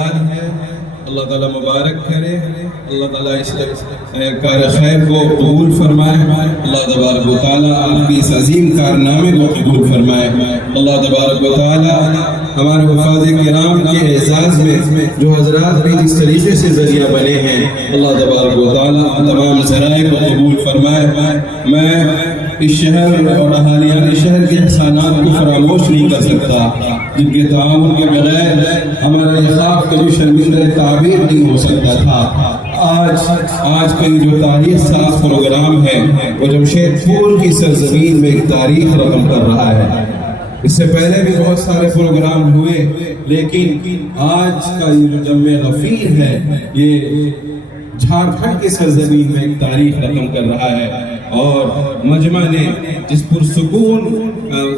اللہ تعالیٰ مبارک کرے، اللہ تعالیٰ اس کار خیر کو قبول فرمائے، اللہ تبارک و تعالیٰ آپ کی اس عظیم کارنامے کو قبول فرمائے، اللہ تبارک و تعالیٰ ہمارے حفاظ کرام کے اعزاز میں جو حضرات بھی جس طریقے سے ذریعہ بنے ہیں، اللہ تبارک و تعالیٰ تمام ذرائع کو قبول فرمائے۔ میں اس شہر اور اہالیان شہر کے احسانات کو فراموش نہیں کر سکتا، جن کے تعاون کے بغیر ہمارا یہ خواب کبھی شرمندہ تعبیر نہیں ہو سکتا تھا۔ آج کا یہ جو تاریخ ساز پروگرام ہے وہ جمشید پور کی سرزمین میں ایک تاریخ رقم کر رہا ہے۔ اس سے پہلے بھی بہت سارے پروگرام ہوئے، لیکن آج کا یہ جو جمع غفیر ہے یہ جھارکھنڈ کی سرزمین میں ایک تاریخ رقم کر رہا ہے، اور مجمع نے جس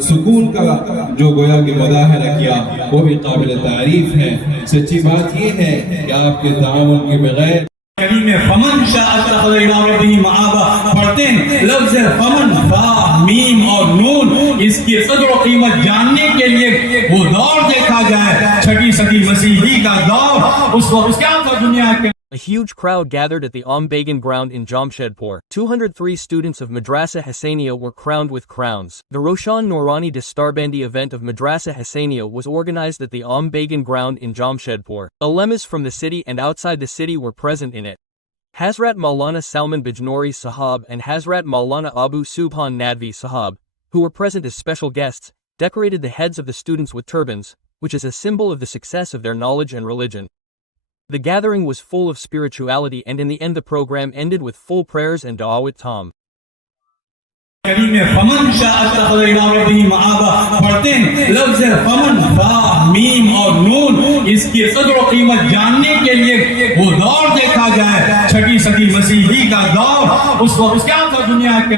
سکون کا جو گویا کہ مظاہرہ کیا وہ بھی قابل تعریف ہے۔ سچی بات یہ ہے کہ آپ کے تعاون کے بغیر کریم فمن شاء اتخذ الى ربه مآبا پڑھتے ہیں لفظ فمن، فا، میم اور نون، اس کی قدر و قیمت جاننے کے لیے وہ دور دیکھا جائے، چھٹی صدی مسیحی کا دور، اس وقت کیا تھا دنیا کے۔ A huge crowd gathered at the Begin ground in Jamshedpur. 203 students of Madrasa Hassaniya were crowned with crowns. The Roshan Noorani Dastarbandi event of Madrasa Hassaniya was organized at the Begin ground in Jamshedpur. Ulemas from the city and outside the city were present in it. Hazrat Maulana Salman Bijnori Sahab and Hazrat Maulana Abu Subhan Nadvi Sahab, who were present as special guests, decorated the heads of the students with turbans, which is a symbol of the success of their knowledge and religion. The gathering was full of spirituality, and in the end the program ended with full prayers and da'awat tam. کریم فمن شاء اتخذ الى ربه مآبا پڑھتے ہیں لفظ فمن، فا، میم اور نون، اس کی قدر و قیمت جاننے کے لیے وہ دور دیکھا جائے، چھٹی صدی مسیحی کا دور، اس وقت کیا تھا دنیا کے۔